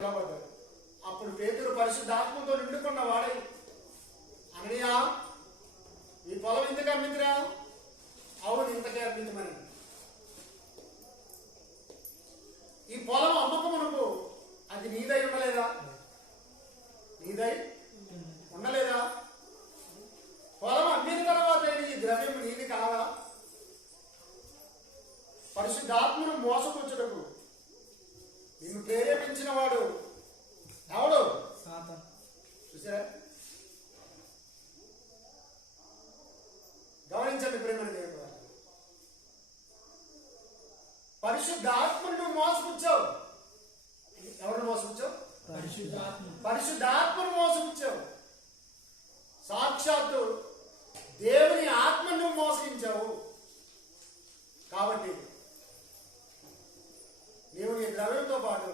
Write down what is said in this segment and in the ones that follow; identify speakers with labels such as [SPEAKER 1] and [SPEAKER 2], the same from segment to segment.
[SPEAKER 1] అప్పుడు పేతురు పరిశుద్ధాత్మతో నిండుకున్న వాడే అననీయ ఈ పొలం ఇంతకే అమ్మిందిరా? అవును ఇంతకే అమ్మిందమని ఈ పొలం అమ్మకమునకు అది నీదై ఉండలేదా? నీదై ఉండలేదా? పొలం అమ్మిన తర్వాత ఈ ద్రవ్యం నీది కాదా? పరిశుద్ధాత్మను మోసపుచ్చుటకు నిన్ను ప్రేరేపించిన వాడు ఎవడు? చూసారా? గమనించండి ప్రేమని దేవుడు వారు. పరిశుద్ధాత్మను నువ్వు మోసపుచ్చావు. ఎవరిని మోసపుచ్చావు?
[SPEAKER 2] పరిశుద్ధాత్మ
[SPEAKER 1] పరిశుద్ధాత్మను మోసపుచ్చావు. సాక్షాత్తు దేవుని ఆత్మను నువ్వు మోసగించావు. కాబట్టి నీవు నీ ద్రవ్యంతో పాటు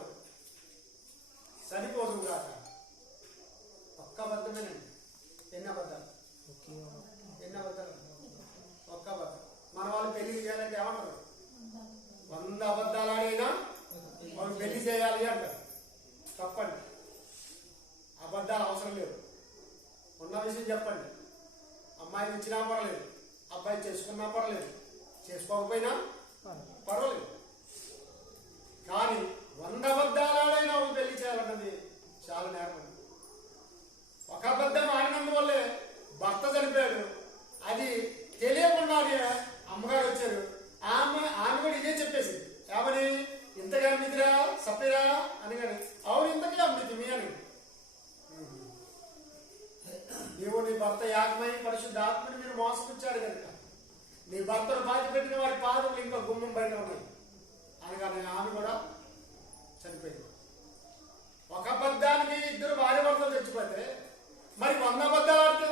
[SPEAKER 1] సరిపోదు కాక ఒక్క అబద్ధమేనండి ఎన్ని అబద్ధాలు?
[SPEAKER 2] ఒకే
[SPEAKER 1] ఎన్ని అబద్ధాలు? ఒక్క అబద్ధం. మన వాళ్ళు పెళ్ళి చేయాలంటే ఏమంటారు? వంద అబద్ధాలు ఆడైనా? వాళ్ళు పెళ్ళి చేయాలి అంటారు. తప్పండి అబద్ధాలు అవసరం లేదు. ఉన్న విషయం చెప్పండి. అమ్మాయిని ఇచ్చినా పర్లేదు. అబ్బాయి చేసుకున్నా పర్లేదు. చేసుకోకపోయినా పర్వాలేదు కానీ వంద అబద్ధాలాడైనా ఒక పెళ్ళి చేయాలన్నది చాలా నేరం ఒక అబద్ధం ఆడినందువల్లే భర్త చనిపోయాడు అది తెలియకుండానే అమ్మగారు వచ్చారు ఆమె ఆమె కూడా ఇదే చెప్పేసి ఏమని ఇంతగా అమ్మిదిరా సప్పిరా అని కానీ అవును ఇంతకీ అమ్మిది మీ అని. నీవు నీ భర్త యాగమై పరిశుద్ధ ఆత్మని మీరు మోసపుచ్చారు కనుక. నీ భర్తను బాధ పెట్టిన వారి పాదములు ఇంకా గుమ్మం బయట ఉన్నాయి అనగానే ఆమె కూడా చనిపోయింది ఒక అబద్ధానికి ఇద్దరు భార్య భర్తలు చచ్చిపోతే మరి వంద అబద్ధాలు ఆడితే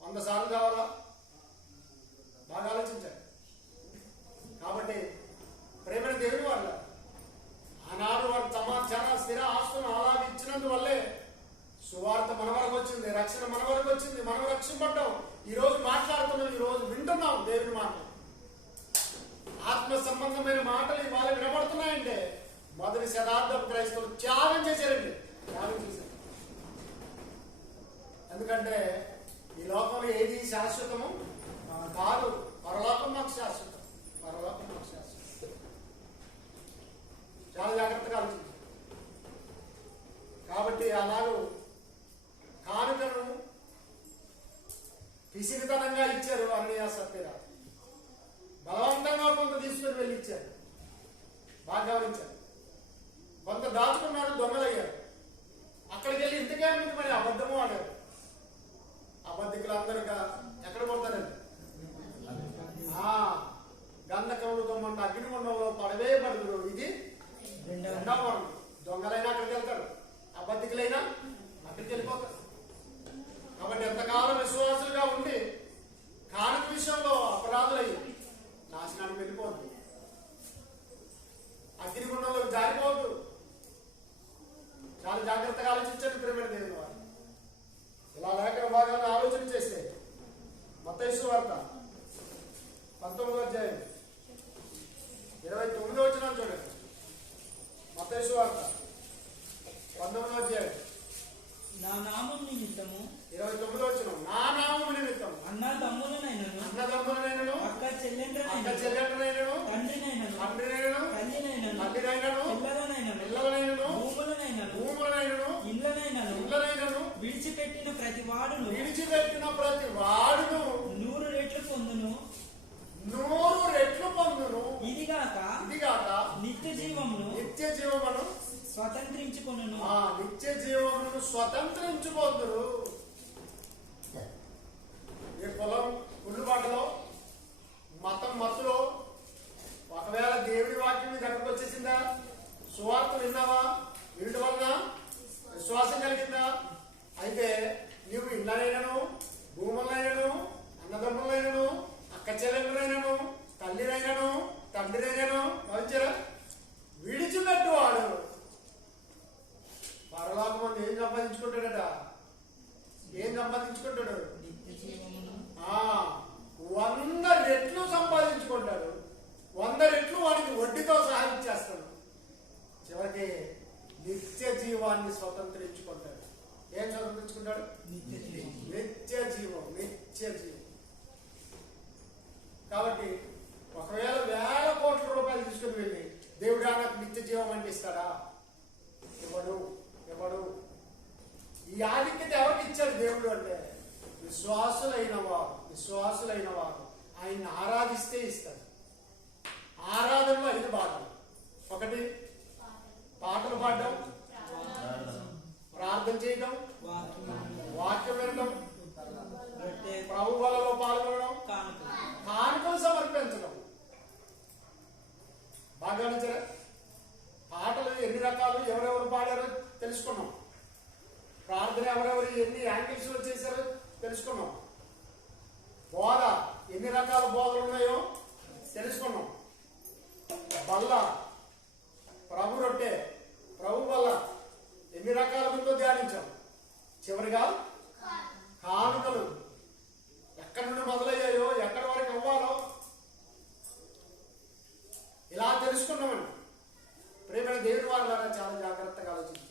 [SPEAKER 1] వంద సార్లు కావాలా బాగా ఆలోచించారు కాబట్టి ప్రేమైన దేవుని వాళ్ళ ఆనాడు వారు తమ చాలా స్థిర ఆస్తులను అలాగే ఇచ్చినందువల్లే సువార్త మన వరకు వచ్చింది రక్షణ మన వరకు వచ్చింది మనం రక్షింపడ్డాం ఈ రోజు మాట్లాడుతున్నాం ఈ రోజు వింటున్నాం దేవుని మాటలు ఆత్మ సంబంధమైన మాటలు ఇవాళ వినబడుతున్నాయంటే మొదటి శతాబ్దపు క్రైస్తవులు త్యాగం చేశారండి త్యాగం చేశారు ఎందుకంటే ఈ లోకంలో ఏది శాశ్వతము కాదు పరలోకం మాకు శాశ్వతం పరలోకం మాకు శాశ్వతం చాలా జాగ్రత్తగా ఆలోచించారు కాబట్టి అలాగూ కానుకను పిసిరితనంగా ఇచ్చారు అన్నయ్య సత్యరాజు బలవంతంగా కొంత తీసుకొని వెళ్ళి ఇచ్చారు బాగా గమనించారు కొంత దాచుకున్నాడు దొంగలయ్యారు అక్కడికి వెళ్ళి ఇంతకే మీకు మరి అబద్ధము ఆడారు అబద్ధికులు అందరూ గా- ఎక్కడ పోతారండి ఆ, ఉన్న అగ్నిగుండంలో పడవే పడుతురు ఇది
[SPEAKER 2] రెండవ
[SPEAKER 1] దొంగలైనా అక్కడికి వెళ్తారు. అబద్ధికులైనా అక్కడికి వెళ్ళిపోతారు. కాబట్టి ఎంతకాలం విశ్వాసులుగా ఉండి కానుక విషయంలో అపరాధులయ్యి నాశనానికి వెళ్ళిపోద్దు అగ్నిగుండంలోకి జారిపోవద్దు. చాలా జాగ్రత్తగా ఆలోచించండి ప్రేమ దేవుని వారు. ఇలా లేఖన భాగాలను ఆలోచన చేస్తే మత వార్త పంతొమ్మిదో అధ్యాయం ఇరవై తొమ్మిదో వచ్చిన చూడండి మతైసు వార్త. పంతొమ్మిదో అధ్యాయం.
[SPEAKER 2] నా నామం నిమిత్తము
[SPEAKER 1] ఇరవై తొమ్మిదో వచ్చిన నా నామము నిమిత్తం
[SPEAKER 2] అన్న తమ్ములనైనను
[SPEAKER 1] అన్నదమ్ములనైనను.
[SPEAKER 2] అక్క
[SPEAKER 1] అక్క
[SPEAKER 2] చెల్లెండ్రనైనను.
[SPEAKER 1] చెల్లెళ్ళనైనను
[SPEAKER 2] తండ్రినైనను.
[SPEAKER 1] తండ్రినైనను.
[SPEAKER 2] తల్లినైనను.
[SPEAKER 1] తల్లినైనను.
[SPEAKER 2] పిల్లలనైనను.
[SPEAKER 1] పిల్లలనైనను.
[SPEAKER 2] భూములనైనను.
[SPEAKER 1] భూములనైనను.
[SPEAKER 2] ఇండ్లనైనను.
[SPEAKER 1] ఇళ్ళనైనను
[SPEAKER 2] విడిచిపెట్టిన ప్రతి వాడును
[SPEAKER 1] విడిచిపెట్టిన ప్రతి వాడును
[SPEAKER 2] నూరు రెట్లు పొందును.
[SPEAKER 1] నూరు రెట్లు పొందును
[SPEAKER 2] ఇదిగాక
[SPEAKER 1] ఇదిగాక
[SPEAKER 2] నిత్య జీవమును
[SPEAKER 1] నిత్య జీవమును
[SPEAKER 2] స్వతంత్రించుకొనును.
[SPEAKER 1] ఆ నిత్య జీవమును స్వతంత్రించుకోదురు. ఈ పొలం కుళ్ళుబాటలో మతం మత్తులో ఒకవేళ దేవుడి వాక్యం దగ్గరకు వచ్చేసిందా? సువార్త విన్నావా? వినడం వలన విశ్వాసం కలిగిందా? అయితే నీవు ఇళ్ళనైనను భూములైనను అన్నదమ్ములైనను అక్క చెల్లెళ్ళనైనను తల్లినైనను తండ్రినైనను విడిచిపెట్టువాడు. పరలోకం అని ఏం సంపాదించుకుంటాడట? ఏం సంపాదించుకుంటాడు?
[SPEAKER 2] నిత్య
[SPEAKER 1] వంద రెట్లు సంపాదించుకుంటాడు. వంద రెట్లు వాడికి వడ్డీతో సహా ఇచ్చేస్తాడు చివరికి వారిని స్వతంత్రించుకుంటాడు. ఏం స్వతంత్రించుకుంటాడు?
[SPEAKER 2] నిత్య జీవం
[SPEAKER 1] నిత్య జీవం నిత్య జీవం కాబట్టి ఒకవేళ వేల కోట్ల రూపాయలు తీసుకుని వెళ్ళి దేవుడు నాకు నిత్య జీవం అందిస్తాడా ఇవ్వడు ఇవ్వడు ఈ ఆధిక్యత ఎవరికి ఇచ్చాడు దేవుడు అంటే విశ్వాసులైన వారు విశ్వాసులైన వారు ఆయన్ని ఆరాధిస్తే ఇస్తాడు ఆరాధనలో ఐదు భాగాలు ఒకటి పాటలు పాడడం. ప్రార్థన చేయడం.
[SPEAKER 2] వాక్యం
[SPEAKER 1] వినడం. ప్రభు వలలో పాల్గొనడం. కానుకలు సమర్పించడం. బాగా గమనించారా? పాటలు ఎన్ని రకాలు ఎవరెవరు పాడారో తెలుసుకున్నాం. ప్రార్థన ఎవరెవరు ఎన్ని యాంగిల్స్లో చేశారో తెలుసుకున్నాం. బోధ ఎన్ని రకాల బోధలు ఉన్నాయో తెలుసుకున్నాం. బల్ల ప్రభు రొట్టె ప్రభు బల్ల ఎన్ని రకాల ఉందో ధ్యానించాం. చివరిగా కానుకలు ఎక్కడి నుండి మొదలయ్యాయో ఎక్కడి వరకు అవ్వాలో ఇలా తెలుసుకున్నామండి. ప్రేమ దేవుని వాళ్ళారా చాలా జాగ్రత్తగా ఆలోచించారు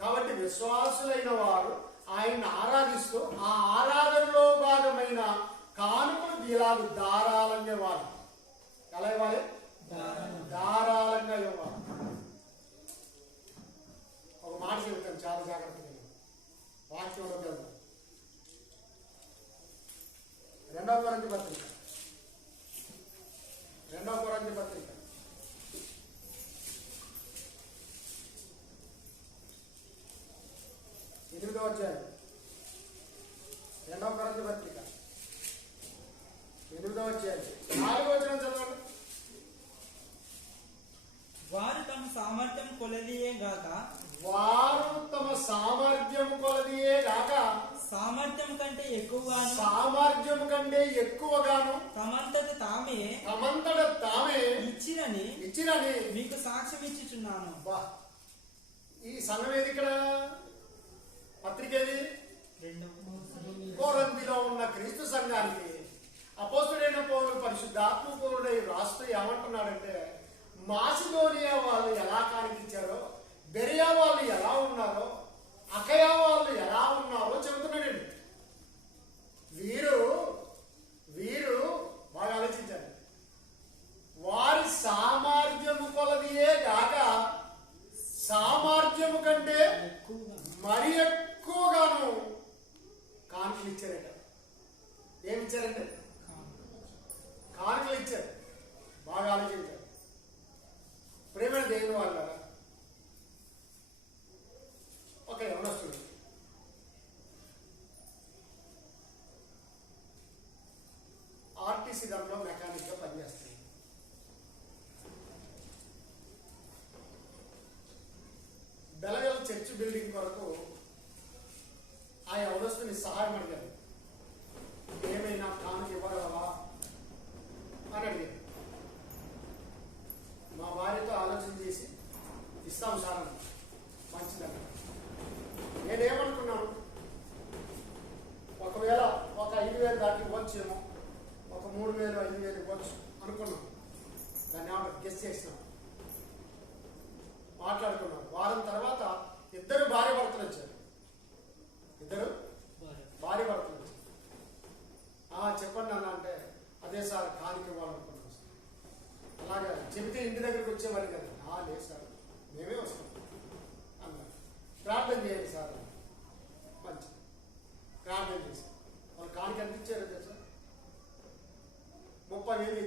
[SPEAKER 1] కాబట్టి విశ్వాసులైన వారు ఆయన్ని ఆరాధిస్తూ ఆ ఆరాధనలో భాగమైన కానుకలు ఇలాగ ధారాళంగా ఇవ్వాలి. ఎలా ఇవ్వాలి? ధారాళంగా ఇవ్వాలి. ఒక మాట చెబుతాను చాలా జాగ్రత్తగా వినండి. వాక్యంలో వెళ్దాం రెండవ కొరంతి పత్రిక. రెండవ కొరంతి పత్రిక. ఎనిమిదవ అధ్యాయం. రెండవ కొరంతి పత్రిక. ఎనిమిదవ అధ్యాయం. నాలుగవ వచనం చదవండి.
[SPEAKER 2] వారు తమ సామర్థ్యం కొలదియే గాక
[SPEAKER 1] వారు తమ సామర్థ్యం కొలదియే కాక
[SPEAKER 2] సామర్థ్యం కంటే ఎక్కువగాను
[SPEAKER 1] సామర్థ్యం కంటే ఎక్కువగాను
[SPEAKER 2] తమంతట తామే
[SPEAKER 1] తమంతట తామే
[SPEAKER 2] ఇచ్చినని
[SPEAKER 1] ఇచ్చినని
[SPEAKER 2] మీకు సాక్ష్యం ఇచ్చుచున్నాను.
[SPEAKER 1] ఈ సంఘం ఏది ఇక్కడ? పత్రిక ఏది
[SPEAKER 2] రెండవ
[SPEAKER 1] కోరంతిలో ఉన్న క్రీస్తు సంఘానికి అపోస్తుడైన పౌరులు పరిశుద్ధాత్మ పౌరుడై రాస్తూ ఏమంటున్నాడంటే మాసిదోనియా వాళ్ళు ఎలా కానికిచ్చారో బెరియా వాళ్ళు ఎలా ఉన్నారో అకయా వాళ్ళు ఎలా ఉన్నారో చెబుతున్నాడండి వీరు వీరు బాగా ఆలోచించారు వారి సామర్థ్యము కొలదియే కాక సామర్థ్యము కంటే మరి కానుకలు ఇచ్చారట ఏమి ఇచ్చారంటే కానుకలు ఇచ్చారు బాగా ఆలోచించారు. ప్రేమ దేవుని వాళ్ళ ఒక యవనస్తుడు. ఆర్టీసీ దాంట్లో మెకానిక్గా పనిచేస్తాయి బెలగల చర్చ్ బిల్డింగ్ కొరకు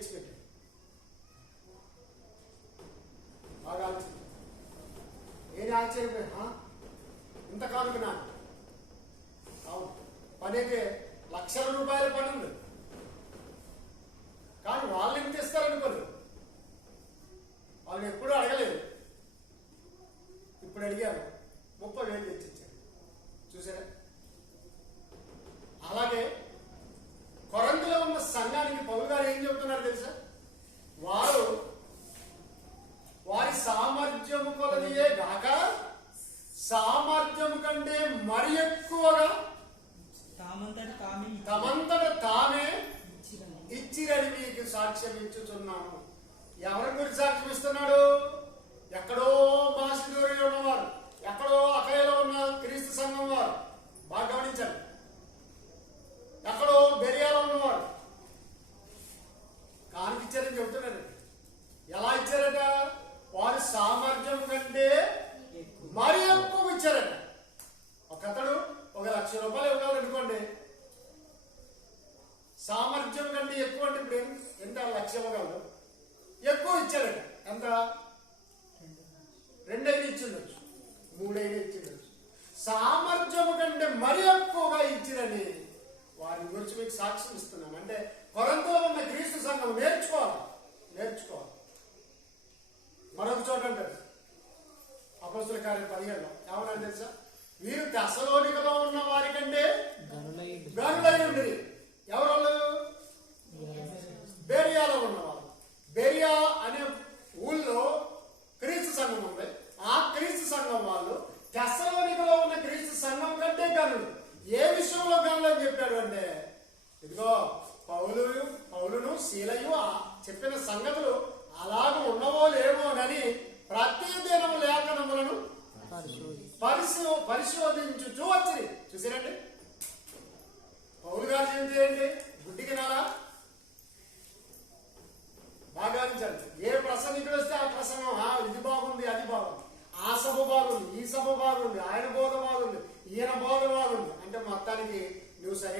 [SPEAKER 1] expected. తెలుసా? వారు వారి సామర్థ్యము కొలదియే గాక సామర్థ్యం కంటే మరి ఎక్కువగా
[SPEAKER 2] తామే ఇచ్చిరని
[SPEAKER 1] మీకు సాక్ష్యం ఇచ్చుతున్నాము ఎవరి గురించి సాక్ష్యం ఇస్తున్నాడు ఎక్కడో మాసిడోరిలో ఉన్నవారు. ఎక్కడో అఖయలో ఉన్న క్రీస్తు సంఘం వారు. బాగా గమనించారు ఎక్కడో సామర్థ్యం కంటే మరి ఎక్కువ ఇచ్చారట. ఒక అతడు ఒక లక్ష రూపాయలు ఇవ్వగలరు అనుకోండి. సామర్థ్యం కంటే ఎక్కువ అంటే ఇప్పుడు ఎంత లక్ష ఇవ్వగలరు ఎక్కువ ఇచ్చారట. ఎంత? రెండైనా ఇచ్చిండొచ్చు. మూడైనా ఇచ్చిండొచ్చు. సామర్థ్యం కంటే మరి ఎక్కువగా ఇచ్చిరని వారి గురించి మీకు సాక్ష్యం ఇస్తున్నాం అంటే కొరంతలో ఉన్న క్రీస్తు సంఘం నేర్చుకోవాలి. నేర్చుకోవాలి. మరొక చోట అంటాడు అపస్తుల కార్యం పదిహేను ఏమన్నా తెలుసా? మీరు దశలోనికలో ఉన్న వారి కంటే గనులై ఉండేది ఎవరు బేరియాలో ఉన్నవారు. బేరియా అనే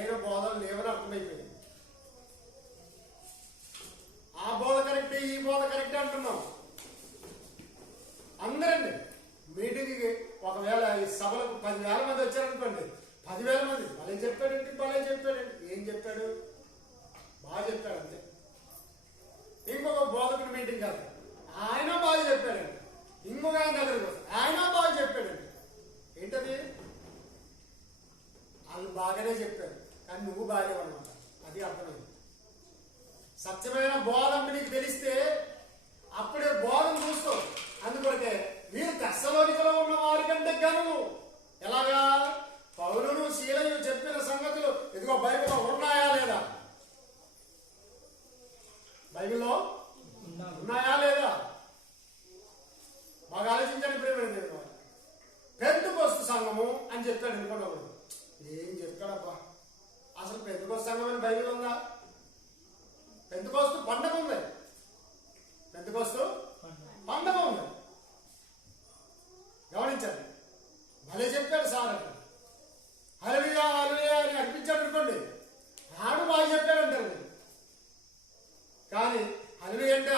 [SPEAKER 1] డైలో బోధలు లేవని అర్థమైపోయింది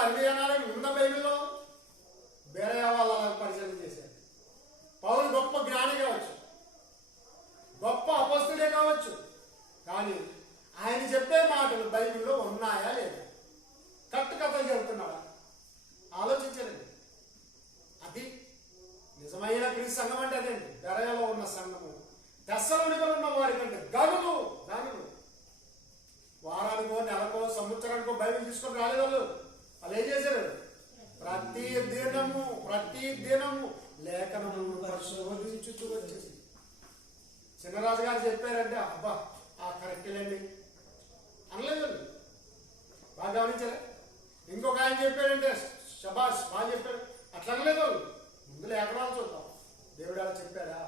[SPEAKER 1] அருமையானாலும் உண்மையில் చిన్నరాజు గారు చెప్పారంటే అబ్బా ఆ కరెక్ట్ లేండి. అనలేదు. బాగా గమనించలే ఇంకొక ఆయన చెప్పాడంటే శబాష్ బాగా చెప్పాడు అట్లా అనలేదు. ముందు ముందులో చూద్దాం. దేవుడు అలా చెప్పాడా?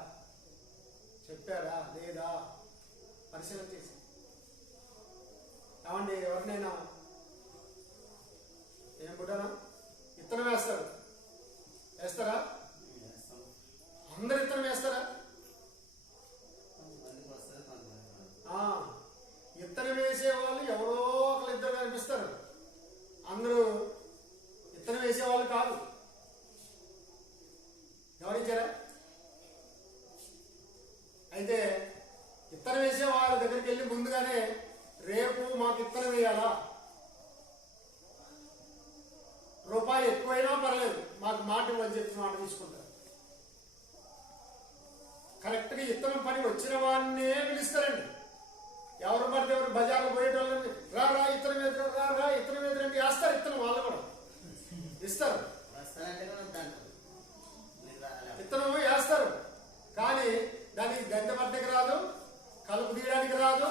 [SPEAKER 1] చెప్పాడా? లేదా? పరిశీలన చేసి. కావండి ఎవరినైనా ఏం పుట్టానా ఇత్తనం వేస్తారు. వేస్తారా? అందరు ఇత్తనం వేస్తారా? ఇత్తనం వేసే వాళ్ళు ఎవరో ఒకరు ఇద్దరు కనిపిస్తారు. అందరూ ఇత్తనం వేసేవాళ్ళు కాదు. గమనించారా? అయితే ఇత్తనం వేసే వాళ్ళ దగ్గరికి వెళ్ళి ముందుగానే రేపు మాకు ఇత్తనం వేయాలా? రూపాయి ఎక్కువైనా పర్లేదు మాకు మాట ఇవ్వని చెప్పి మాట తీసుకుంటారు. కరెక్ట్గా ఇత్తనం పని వచ్చిన వాడినే పిలుస్తారండి. ఎవరు మరి ఎవరు బజార్లో పోయేటోళ్ళని రా రా మీద ఎదురు రా రా ఇతరం ఎదురంటే వేస్తారు ఇత్తనం వాళ్ళు కూడా. ఇస్తారు. ఇతను వేస్తారు. కానీ దానికి గంట పడ్డకి రాదు కలుపు తీయడానికి రాదు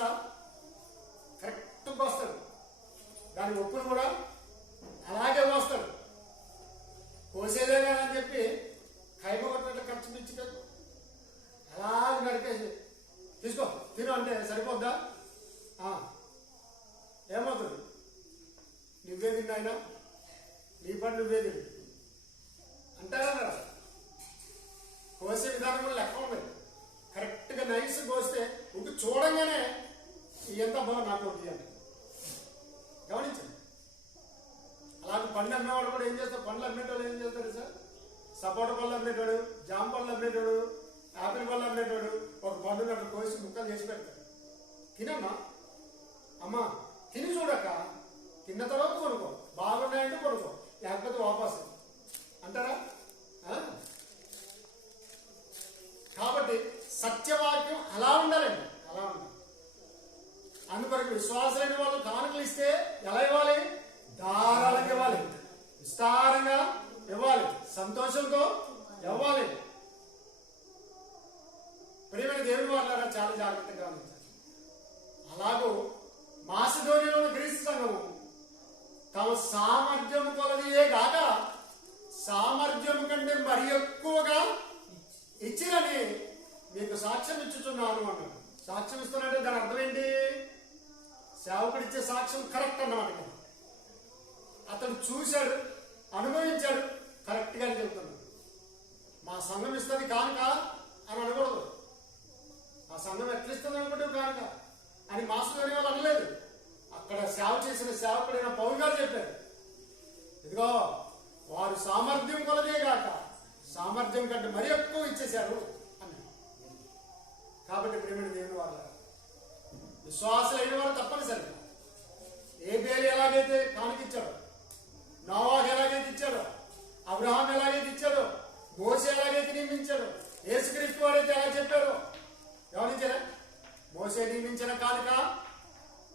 [SPEAKER 1] finalizar, సపోటా పళ్ళు అమ్మేటోడు జామ పళ్ళు అమ్మేటోడు ఆపిల్ పళ్ళు అమ్మేటోడు ఒక పండుని అక్కడ కోసి ముక్కలు చేసి పెడతాడు. తినమ్మా. అమ్మా తిని చూడక తిన్న తర్వాత కొనుక్కో. బాగున్నాయంటే కొనుక్కో. లేకపోతే వాపస్. అంటారా? కాబట్టి సత్యవాక్యం అలా ఉండాలండి. అలా ఉండాలి. అందుకొరకు విశ్వాసమైన వాళ్ళు కానుకలు ఇస్తే ఎలా ఇవ్వాలి? ధారాళంగా ఇవ్వాలి. విస్తారంగా ఇవ్వాలి. సంతోషంతో ఇవ్వాలి. ప్రియమైన దేవుని వాళ్ళారా చాలా జాగ్రత్తగా ఉంది అలాగూ మాసిధోనిలో గ్రీస్తు సంఘము తమ సామర్థ్యము కొలదియే కాక సామర్థ్యము కంటే మరి ఎక్కువగా ఇచ్చిరని మీకు సాక్ష్యం ఇచ్చుచున్నాను అన్నాడు సాక్ష్యం ఇస్తానంటే దాని అర్థం ఏంటి సేవకుడు ఇచ్చే సాక్ష్యం కరెక్ట్ అన్నమాట ఇక్కడ. అతను చూశాడు అనుభవించాడు కరెక్ట్గా అని చెప్తున్నాడు మా సంఘం ఇస్తుంది కానుక అని అనకూడదు ఆ సంఘం ఎట్లా ఇస్తుంది అనుకుంటే కానుక అని మాస్టర్ గారి వాళ్ళు అనలేదు అక్కడ సేవ చేసిన సేవకుడైన పౌరు గారు చెప్పారు ఇదిగో వారు సామర్థ్యం కొలదే కాక సామర్థ్యం కంటే మరి ఎక్కువ ఇచ్చేశారు అని కాబట్టి ప్రేమిణ దేవుని వాళ్ళ విశ్వాసులైన వారు తప్పనిసరిగా ఏ పేరు ఎలాగైతే కానికిచ్చాడో నోవాహ్ ఎలాగైతే ఇచ్చాడో అబ్రహాం ఎలాగైతే ఇచ్చాడో మోసే ఎలాగైతే నియమించాడో యేసుక్రీస్తు వారైతే ఎలా చెప్పారో గమనించారా మోసే నియమించిన కానుక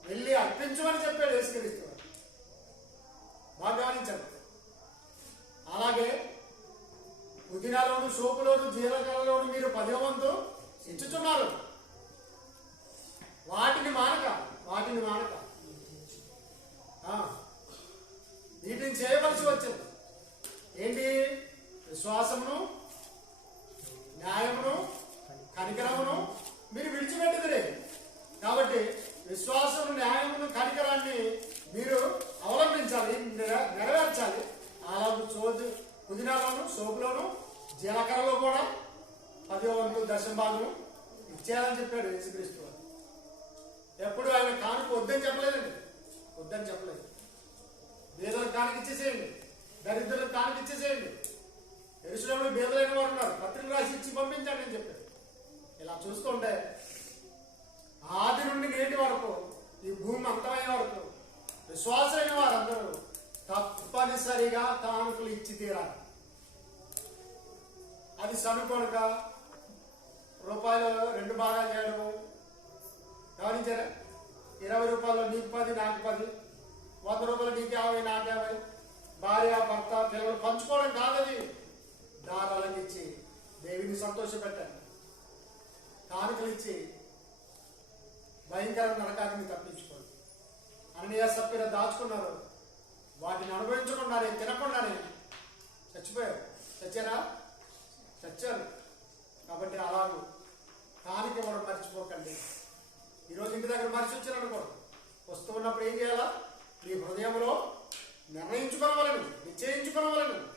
[SPEAKER 1] వెళ్ళి అర్పించమని చెప్పాడు యేసుక్రీస్తు వారు. బాగా గమనించారు. అలాగే పుదీనాలోను సోపులోను జీలకర్రలోను మీరు పదే వంతు ఇచ్చుచున్నారు. వాటిని మానక వాటిని మానక. వీటిని చేయవలసి వచ్చింది. ఏంటి? విశ్వాసమును న్యాయమును కనికరమును మీరు విడిచిపెట్టుదురే కాబట్టి విశ్వాసము న్యాయమును కనికరాన్ని మీరు అవలంబించాలి నెరవేర్చాలి. అలా చోదు పుదీనాలోను సోపులోను జీలకర్రలో కూడా పది వంతు దశంభాగం ఇచ్చేయాలని చెప్పాడు యేసుక్రీస్తు వారు. ఎప్పుడు ఆయన కానుక వద్దని చెప్పలేదండి. వద్దని చెప్పలేదు. బీదలకు కానుక ఇచ్చేసేయండి. దరిద్రులకు కానుక ఇచ్చేసేయండి. ఎరుసలంలో బీదలైన వారు ఉన్నారు. పత్రిక రాసి ఇచ్చి పంపించండి అని చెప్పాడు. ఇలా చూస్తుంటే ఆది నుండి నేటి వరకు ఈ భూమి అంతమైన వరకు విశ్వాసమైన వారందరూ తప్పనిసరిగా కానుకలు ఇచ్చి తీరాలి. అది సనుకొనక రూపాయలు రెండు భాగాలు చేయడము. గమనించారా? ఇరవై రూపాయలు నీకు పది నాకు పది. వంద రూపాయలు నీకు యాభై నాకు యాభై. భార్య భర్త పిల్లలు పంచుకోవడం కాదది. దారాలకు ఇచ్చి దేవిని సంతోషపెట్టాలి. కానుకలు ఇచ్చి భయంకర నరకాన్ని తప్పించుకోండి. అన్నయ్య సభ్యుల దాచుకున్నారు. వాటిని అనుభవించకుండానే తినకుండానే చచ్చిపోయారు చచ్చారా? చచ్చారు కాబట్టి అలాగూ కానుక ఇవ్వడం మర్చిపోకండి. ఈరోజు ఇంటి దగ్గర మర్చి వచ్చారు అనుకో వస్తూ ఉన్నప్పుడు ఏం చేయాలా? నీ హృదయంలో నిర్ణయించుకోవాలని నిశ్చయించుకోవాలను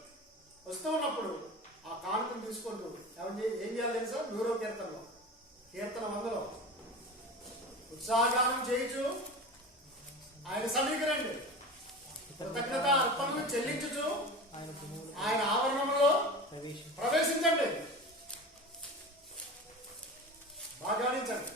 [SPEAKER 1] వస్తూ ఉన్నప్పుడు ఆ కానుకను తీసుకుంటూ ఏమని ఏం చేయాలి తెలుసా? నూరో కీర్తనలో. కీర్తన వందలో. ఉత్సాహగానం చేయించు ఆయన సమీకరండి కృతజ్ఞత అర్పణలు చెల్లించుచు
[SPEAKER 2] ఆయన
[SPEAKER 1] ఆవరణంలో
[SPEAKER 2] ప్రవేశం
[SPEAKER 1] ప్రవేశించండి. బాగా గమనించండి